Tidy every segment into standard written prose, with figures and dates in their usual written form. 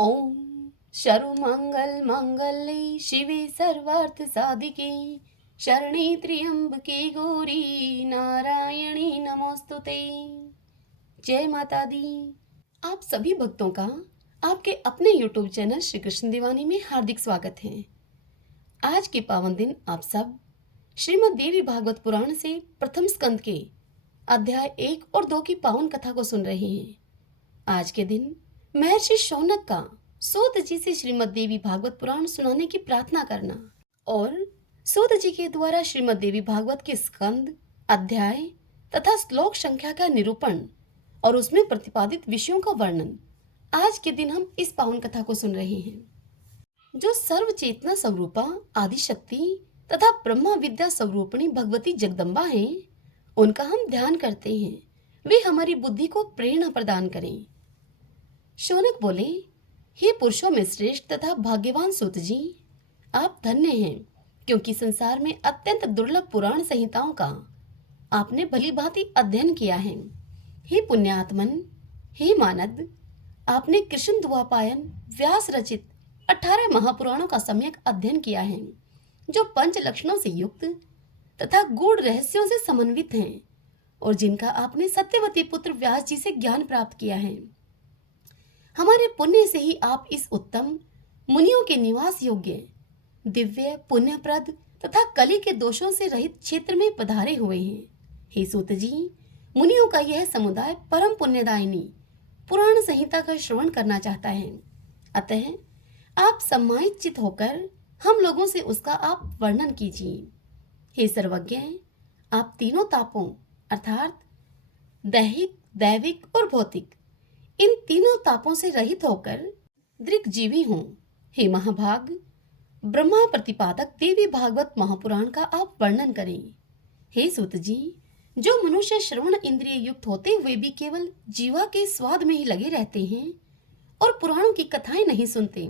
ओम सर्वमंगल मांगल्ये शिवे सर्वार्थ साधिके शरणे त्र्यंबके गौरी नारायणी नमोस्तुते। जय माता दी। आप सभी भक्तों का आपके अपने YouTube चैनल श्री कृष्ण दीवानी में हार्दिक स्वागत है। आज के पावन दिन आप सब श्रीमद् देवी भागवत पुराण से प्रथम स्कंद के अध्याय 1 और 2 की पावन कथा को सुन रहे हैं। आज के दिन महर्षि शौनक का सूत जी से श्रीमद् देवी भागवत पुराण सुनाने की प्रार्थना करना और सूत जी के द्वारा श्रीमद् देवी भागवत के स्कंद, अध्याय तथा श्लोक संख्या का निरूपण और उसमें प्रतिपादित विषयों का वर्णन आज के दिन हम इस पावन कथा को सुन रहे हैं। जो सर्व चेतना स्वरूपा आदि शक्ति तथा ब्रह्मा विद्या स्वरूपिणी भगवती जगदम्बा हैं, उनका हम ध्यान करते हैं। वे हमारी बुद्धि को प्रेरणा प्रदान करें। शौनक बोले, हे पुरुषों में श्रेष्ठ तथा भाग्यवान सूत जी, आप धन्य हैं, क्योंकि संसार में अत्यंत दुर्लभ पुराण संहिताओं का आपने भली भांति अध्ययन किया है। हे पुण्यात्मन, हे मानद, आपने कृष्ण द्वापायन व्यास रचित 18 महापुराणों का सम्यक अध्ययन किया है, जो पंच लक्षणों से युक्त तथा गूढ़ रहस्यों से समन्वित हैं और जिनका आपने सत्यवती पुत्र व्यास जी से ज्ञान प्राप्त किया है। हमारे पुण्य से ही आप इस उत्तम मुनियों के निवास योग्य दिव्य पुण्यप्रद तथा कली के दोषों से रहित क्षेत्र में पधारे हुए हैं। हे सूत जी, मुनियों का यह समुदाय परम पुण्यदायिनी पुराण संहिता का श्रवण करना चाहता है। अतः आप सम्मानित चित होकर हम लोगों से उसका आप वर्णन कीजिए। हे सर्वज्ञ, आप तीनों तापों अर्थात दैहिक, दैविक और भौतिक, इन तीनों तापों से रहित होकर दृक्जीवी हों। हे महाभाग, ब्रह्मा प्रतिपादक देवी भागवत महापुराण का आप वर्णन करें। हे सूत जी, जो मनुष्य श्रवण इंद्रिय युक्त होते हुए भी केवल जीवा के स्वाद में ही लगे रहते हैं और पुराणों की कथाएं नहीं सुनते,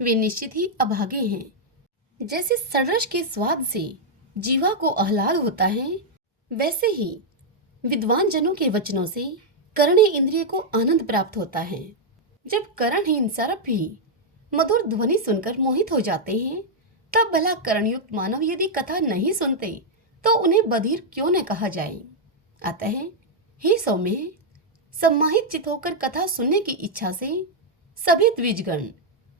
वे निश्चित ही अभागे हैं। जैसे षड्रस के स्वाद से जीवा को आह्लाद होता है, वैसे ही विद्वान जनों के वचनों से कर्णेय इंद्रिय को आनंद प्राप्त होता है। जब कर्णहीन सर्प भी मधुर ध्वनि सुनकर मोहित हो जाते हैं, तब भला कर्णयुक्त मानव यदि कथा नहीं सुनते तो उन्हें बधिर क्यों न कहा जाए। अतः हे सौम्य, सम्माहित चित होकर कथा सुनने की इच्छा से सभी द्विजगण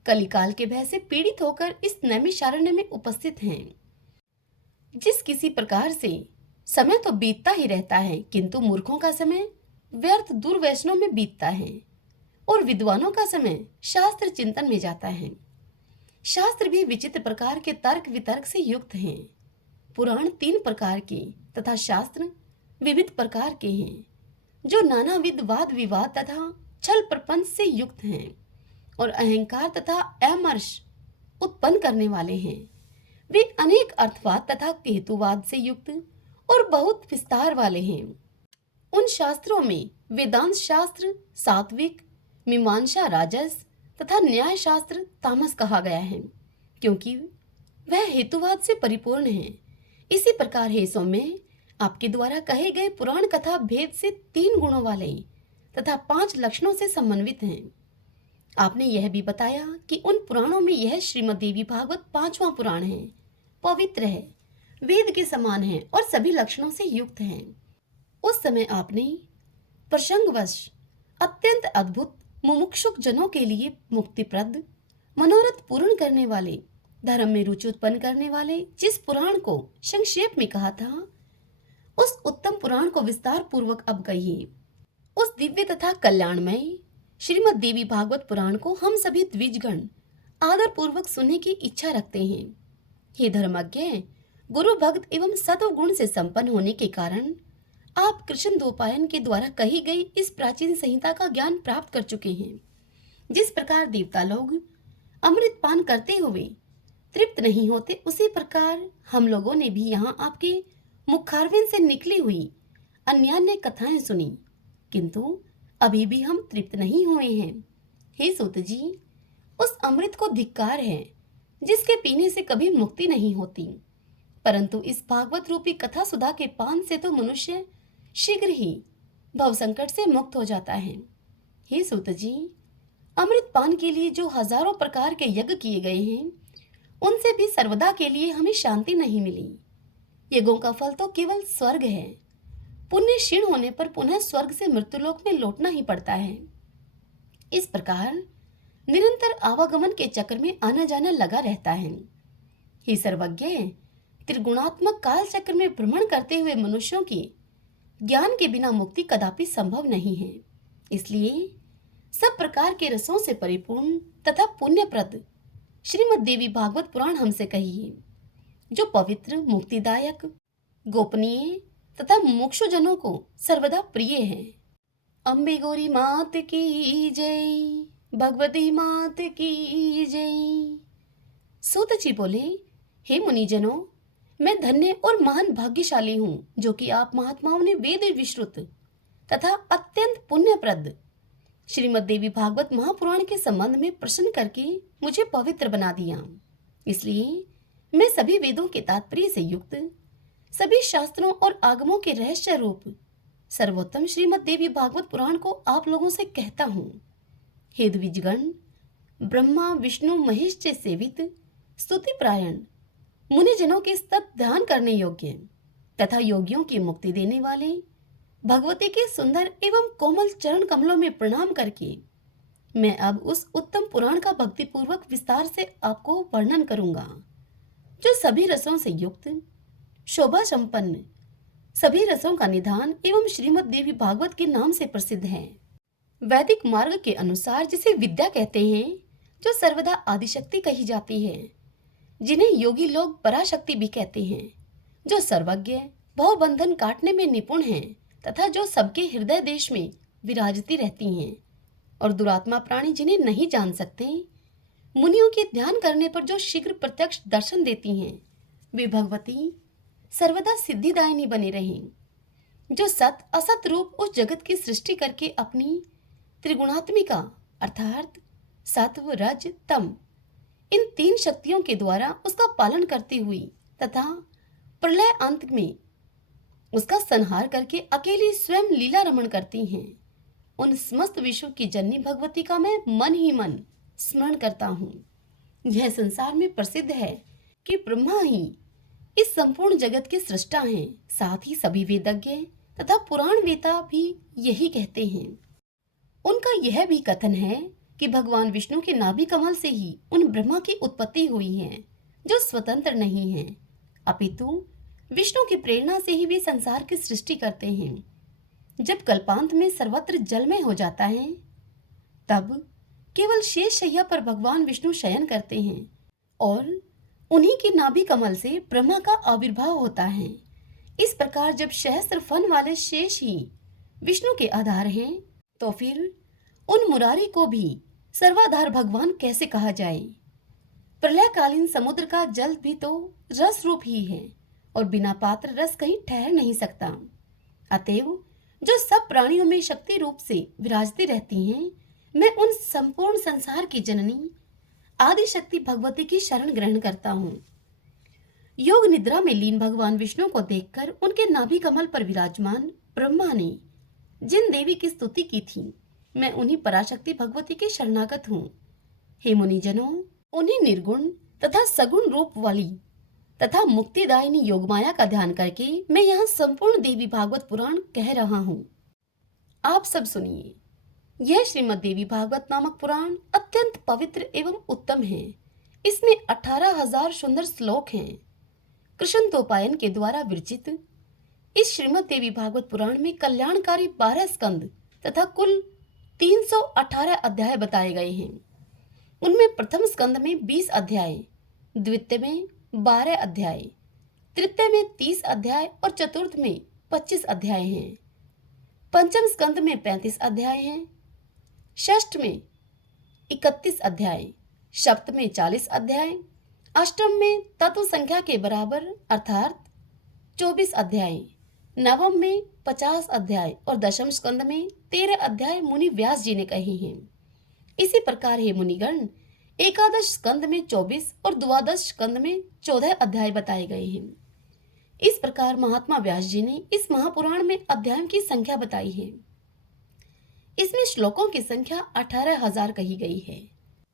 कलिकाल के भय से पीड़ित होकर इस नैमिषारण्य में उपस्थित हैं। जिस किसी प्रकार से समय तो बीतता ही रहता है, किंतु मूर्खों का समय व्यर्थ दुर्व्यसनों में बीतता है और विद्वानों का समय शास्त्र चिंतन में जाता है। शास्त्र भी विचित्र प्रकार के तर्क वितर्क से युक्त हैं। पुराण 3 प्रकार के तथा शास्त्र विविध प्रकार के हैं, जो नानाविध वाद विवाद तथा छल प्रपंच से युक्त हैं और अहंकार तथा अमर्ष उत्पन्न करने वाले हैं। वे अनेक अर्थवाद तथा हेतुवाद से युक्त और बहुत विस्तार वाले हैं। उन शास्त्रों में वेदांत शास्त्र सात्विक, मीमांसा राजस तथा न्याय शास्त्र तामस कहा गया है, क्योंकि वह हेतुवाद से परिपूर्ण है। इसी प्रकार हे सौम्य, आपके द्वारा कहे गए पुराण कथा भेद से 3 गुणों वाले तथा 5 लक्षणों से समन्वित हैं। आपने यह भी बताया कि उन पुराणों में यह श्रीमद् देवी भागवत 5वां पुराण है, पवित्र है, वेद के समान है और सभी लक्षणों से युक्त है। उस समय आपने प्रसंगवश अत्यंत अद्भुत मुमुक्षुक जनों के लिए मुक्तिप्रद, मनोरथ पूर्ण करने वाले, धर्म में रुचि उत्पन्न करने वाले जिस पुराण को संक्षेप में कहा था, उस उत्तम पुराण को विस्तार पूर्वक अब कहिए। उस दिव्य तथा कल्याणमय श्रीमद् देवी भागवत पुराण को हम सभी द्विजगण आदर पूर्वक सुनने की इच्छा रखते हैं। हे धर्मज्ञ, गुरु भक्त एवं सत्व गुण से संपन्न होने के कारण आप कृष्ण द्वैपायन के द्वारा कही गई इस प्राचीन संहिता का ज्ञान प्राप्त कर चुके हैं। जिस प्रकार देवता लोग अमृत पान करते हुए तृप्त नहीं होते, उसी प्रकार हम लोगों ने भी यहाँ आपके मुखारविंद से निकली हुई अन्यान्य कथाएं सुनी, किंतु अभी भी हम तृप्त नहीं हुए हैं। हे सूत जी, उस अमृत को धिक्कार है जिसके पीने से कभी मुक्ति नहीं होती, परंतु इस भागवत रूपी कथा सुधा के पान से तो मनुष्य शीघ्र ही भव संकट से मुक्त हो जाता है। हे सूत जी, अमृत पान के लिए जो हजारों प्रकार के यज्ञ किए गए हैं, उनसे भी सर्वदा के लिए हमें शांति नहीं मिली। यज्ञों का फल तो केवल स्वर्ग है। पुण्य क्षीण होने पर पुनः स्वर्ग से मृत्युलोक में लौटना ही पड़ता है। इस प्रकार निरंतर आवागमन के चक्र में आना जाना लगा रहता है। हे सर्वज्ञ, त्रिगुणात्मक काल चक्र में भ्रमण करते हुए मनुष्यों की ज्ञान के बिना मुक्ति कदापि संभव नहीं है। इसलिए सब प्रकार के रसों से परिपूर्ण तथा पुण्यप्रद श्रीमद् देवी भागवत पुराण हमसे कहिए, जो पवित्र, मुक्तिदायक, गोपनीय तथा मुमुक्षुजनों को सर्वदा प्रिय है। अम्बे गौरी मात की जय, भगवती मात की जय। सूत जी बोले, हे मुनिजनों, मैं धन्य और महान भाग्यशाली हूँ, जो कि आप महात्माओं ने वेद विश्रुत तथा अत्यंत पुण्यप्रद श्रीमद् देवी भागवत महापुराण के संबंध में प्रश्न करके मुझे पवित्र बना दिया। इसलिए मैं सभी वेदों के तात्पर्य से युक्त, सभी शास्त्रों और आगमों के रहस्य रूप सर्वोत्तम श्रीमद् देवी भागवत पुराण को आप लोगों से कहता हूँ। हे द्विजगण, ब्रह्मा विष्णु महेश से सेवित स्तुति प्रायण मुनिजनों के सतत ध्यान करने योग्य तथा योगियों की मुक्ति देने वाले भगवती के सुंदर एवं कोमल चरण कमलों में प्रणाम करके मैं अब उस उत्तम पुराण का भक्तिपूर्वक विस्तार से आपको वर्णन करूंगा, जो सभी रसों से युक्त, शोभा संपन्न, सभी रसों का निधान एवं श्रीमद् देवी भागवत के नाम से प्रसिद्ध है। वैदिक मार्ग के अनुसार जिसे विद्या कहते हैं, जो सर्वदा आदिशक्ति कही जाती है, जिन्हें योगी लोग पराशक्ति भी कहते हैं, जो सर्वज्ञ, भवबंधन काटने में निपुण हैं तथा जो सबके हृदय देश में विराजती रहती हैं, और दुरात्मा प्राणी जिन्हें नहीं जान सकते, मुनियों के ध्यान करने पर जो शीघ्र प्रत्यक्ष दर्शन देती हैं, वे भगवती सर्वदा सिद्धिदायिनी बने रहें, जो सत असत रूप उस जगत की सृष्टि करके अपनी त्रिगुणात्मिका अर्थात सत्व रज तम इन तीन शक्तियों के द्वारा उसका पालन करती हुई तथा प्रलय अंत में उसका संहार करके अकेली स्वयं लीला रमण करती हैं। उन समस्त विश्व की जननी भगवती का मैं मन ही मन स्मरण करता हूँ। यह संसार में प्रसिद्ध है कि ब्रह्मा ही इस संपूर्ण जगत के सृष्टा हैं। साथ ही सभी वेदज्ञ तथा पुराण वेता भी यही कहते हैं। उनका यह भी कथन है कि भगवान विष्णु के नाभि कमल से ही उन ब्रह्मा की उत्पत्ति हुई है, जो स्वतंत्र नहीं है, अपितु विष्णु की प्रेरणा से ही वे संसार की सृष्टि करते हैं। जब कल्पांत में सर्वत्र जलमय हो जाता है, तब केवल शेष शैया पर भगवान विष्णु शयन करते हैं और उन्हीं के नाभि कमल से ब्रह्मा का आविर्भाव होता है। इस प्रकार जब सहस्त्र फन वाले शेष ही विष्णु के आधार हैं, तो फिर उन मुरारी को भी सर्वाधार भगवान कैसे कहा जाए। प्रलयकालीन समुद्र का जल भी तो रस रूप ही है और बिना पात्र रस कहीं ठहर नहीं सकता। अतएव जो सब प्राणियों में शक्ति रूप से विराजती रहती हैं, मैं उन संपूर्ण संसार की जननी आदि शक्ति भगवती की शरण ग्रहण करता हूँ। योग निद्रा में लीन भगवान विष्णु को देखकर उनके नाभि कमल पर विराजमान ब्रह्मा ने जिन देवी की स्तुति की थी, मैं उन्हीं पराशक्ति भगवती के शरणागत हूँ। हे मुनिजनों, उन्हीं निर्गुण तथा सगुण रूप वाली तथा मुक्तिदायिनी योगमाया का ध्यान करके मैं यहाँ संपूर्ण देवी भागवत पुराण कह रहा हूँ। आप सब सुनिए। यह श्रीमद् देवी भागवत नामक पुराण अत्यंत पवित्र एवं उत्तम है। इसमें 18,000 सुंदर श्लोक हैं। कृष्णतोपायन के द्वारा विरचित इस श्रीमद् देवी भागवत पुराण में कल्याणकारी 12 स्कंद तथा कुल 318 अध्याय बताए गए हैं। उनमें प्रथम स्कंद में 20 अध्याय, द्वितीय में 12 अध्याय, तृतीय में 30 अध्याय और चतुर्थ में 25 अध्याय हैं। पंचम स्कंद में 35 अध्याय हैं, षष्ठ में 31 अध्याय, सप्तम में 40 अध्याय, अष्टम में तत्व संख्या के बराबर अर्थात 24 अध्याय, नवम में 50 अध्याय और दशम स्कंद में 13 अध्याय मुनि व्यास जी ने कहे हैं। इसी प्रकार हे मुनिगण, एकादश स्कंद में 24 और द्वादश स्कंद में 14 अध्याय बताए गए हैं। इस प्रकार महात्मा व्यास जी ने इस महापुराण में अध्यायों की संख्या बताई है। इसमें श्लोकों की संख्या 18,000 कही गई है।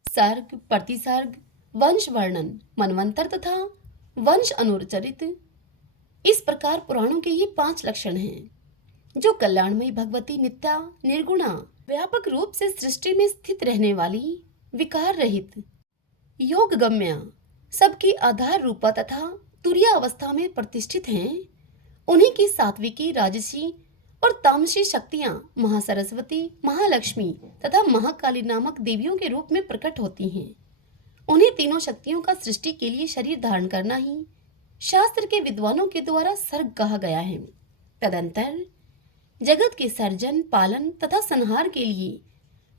सर्ग, प्रतिसर्ग, वंश वर्णन, मनवंतर तथा वंश अनुचरित, इस प्रकार पुराणों के ये 5 लक्षण हैं जो कल्याणमयी भगवती नित्या, निर्गुणा, व्यापक रूप से सृष्टि में स्थित रहने वाली, विकार रहित, योग गम्या, सबकी आधार रूपा तथा तुरीय अवस्था में प्रतिष्ठित हैं। उन्हीं की सात्विकी, राजसी और तामसी शक्तियां महासरस्वती, महालक्ष्मी तथा महाकाली नामक देवियों के रूप में प्रकट होती हैं। उन्हीं तीनों शक्तियों का सृष्टि के लिए शरीर धारण करना ही शास्त्र के विद्वानों के द्वारा सर्ग कहा गया है। तदंतर जगत के सर्जन, पालन तथा संहार के लिए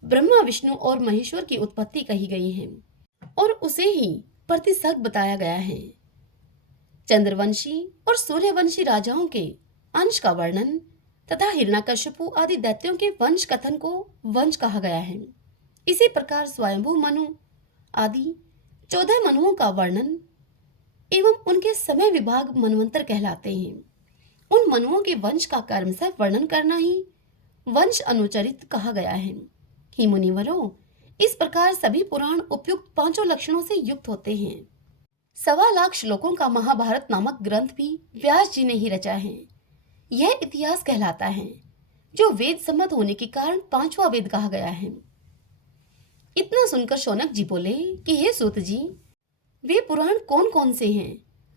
ब्रह्मा, विष्णु और महेश्वर की उत्पत्ति कही गई है और उसे ही प्रतिसर्ग बताया गया है। चंद्रवंशी और सूर्यवंशी राजाओं के अंश का वर्णन तथा हिरण्यकश्यपु आदि दैत्यों के वंश कथन को वंश कहा गया है। इसी प्रकार स्वयंभू मनु आदि 14 मनुओं का वर्णन एवं उनके समय विभाग मनवंतर कहलाते हैं। उन मनुओं के वंश का कर्म से वर्णन करना ही वंश अनुचरित कहा गया है। हे मुनिवरों, इस प्रकार सभी पुराण उपयुक्त 5 लक्षणों से युक्त होते हैं। 1.25 लाख श्लोकों का महाभारत नामक ग्रंथ भी व्यास जी ने ही रचा है। यह इतिहास कहलाता है जो वेद सम्मत होने के कारण 5वां वेद कहा गया है। इतना सुनकर शौनक जी बोले कि हे सूत जी, वे पुराण कौन कौन से हैं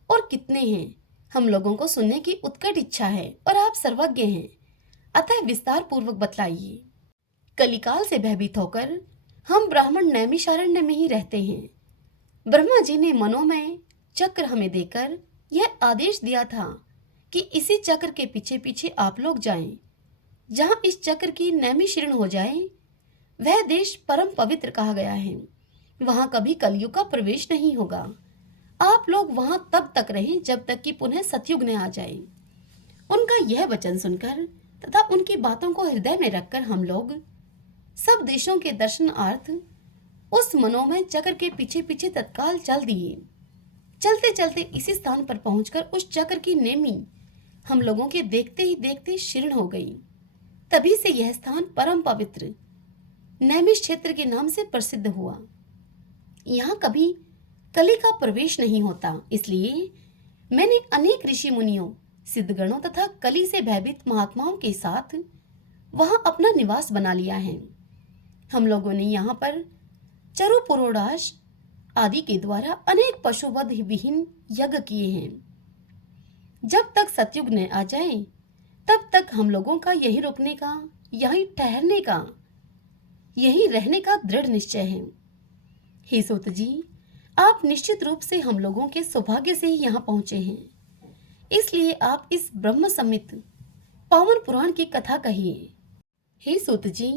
और कितने हैं? हम लोगों को सुनने की उत्कट इच्छा है और आप सर्वज्ञ हैं, अतः विस्तार पूर्वक बतलाइए। कलिकाल से भयभीत होकर हम ब्राह्मण नैमिषारण्य में ही रहते हैं। ब्रह्मा जी ने मनोमय चक्र हमें देकर यह आदेश दिया था कि इसी चक्र के पीछे पीछे आप लोग जाएं। जहां इस चक्र की नैमिषीर्ण हो जाए वह देश परम पवित्र कहा गया है। वहां कभी कलयुग का प्रवेश नहीं होगा। आप लोग वहां तब तक रहें जब तक कि पुनः सतयुग न आ जाए। उनका यह वचन सुनकर तथा उनकी बातों को हृदय में रखकर हम लोग सब देशों के दर्शनार्थ उस मनोमय चक्र के पीछे पीछे तत्काल चल दिए। चलते चलते इसी स्थान पर पहुंचकर उस चक्र की नेमी हम लोगों के देखते ही देखते शीर्ण हो गई। तभी से यह स्थान परम पवित्र नैमिष क्षेत्र के नाम से प्रसिद्ध हुआ। यहाँ कभी कली का प्रवेश नहीं होता, इसलिए मैंने अनेक ऋषि मुनियों, सिद्धगणों तथा कली से भयभीत महात्माओं के साथ वहां अपना निवास बना लिया है। हम लोगों ने यहाँ पर चरु पुरोडाश आदि के द्वारा अनेक पशुवध विहीन यज्ञ किए हैं। जब तक सतयुग न आ जाए तब तक हम लोगों का यही रुकने का, यही ठहरने का, यही रहने का दृढ़ निश्चय है। हे सूत जी, आप निश्चित रूप से हम लोगों के सौभाग्य से ही यहाँ पहुंचे हैं, इसलिए आप इस ब्रह्म सम्मित पावन पुराण की कथा कहिए। हे सूत जी,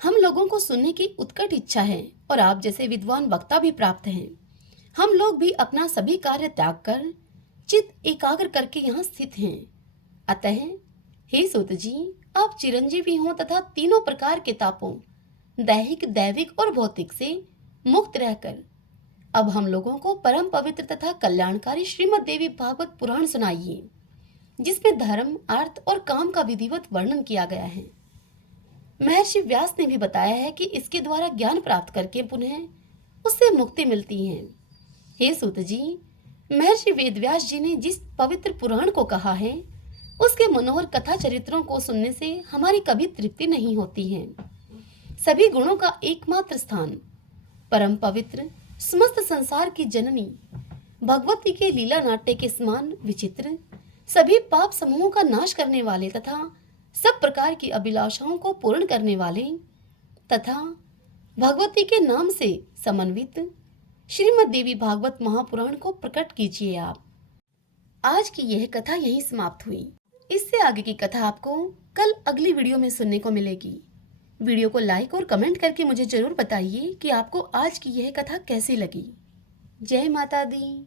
हम लोगों को सुनने की उत्कट इच्छा है और आप जैसे विद्वान वक्ता भी प्राप्त हैं। हम लोग भी अपना सभी कार्य त्याग कर चित्त एकाग्र करके यहाँ स्थित हैं। अतः हे सूत जी, आप चिरंजीवी हों तथा तीनों प्रकार के तापों, दैहिक, दैविक और भौतिक से मुक्त रहकर अब हम लोगों को परम पवित्र तथा कल्याणकारी श्रीमद् देवी भागवत पुराण सुनाइए, जिसमें धर्म, अर्थ और काम का विधिवत वर्णन किया गया है। महर्षि व्यास ने भी बताया है कि इसके द्वारा ज्ञान प्राप्त करके पुनः उससे मुक्ति मिलती है। हे सूत जी, महर्षि वेदव्यास जी ने जिस पवित्र पुराण को कहा है उसके मनोहर कथा चरित्रों को सुनने से हमारी कभी तृप्ति नहीं होती है। सभी गुणों का एकमात्र स्थान, परम पवित्र समस्त संसार की जननी भगवती के लीला नाट्य के समान विचित्र, सभी पाप समूहों का नाश करने वाले तथा सब प्रकार की अभिलाषाओं को पूर्ण करने वाले तथा भगवती के नाम से समन्वित श्रीमद् देवी भागवत महापुराण को प्रकट कीजिए आप। आज की यह कथा यहीं समाप्त हुई। इससे आगे की कथा आपको कल अगली वीडियो में सुनने को मिलेगी। वीडियो को लाइक और कमेंट करके मुझे जरूर बताइए कि आपको आज की यह कथा कैसी लगी। जय माता दी।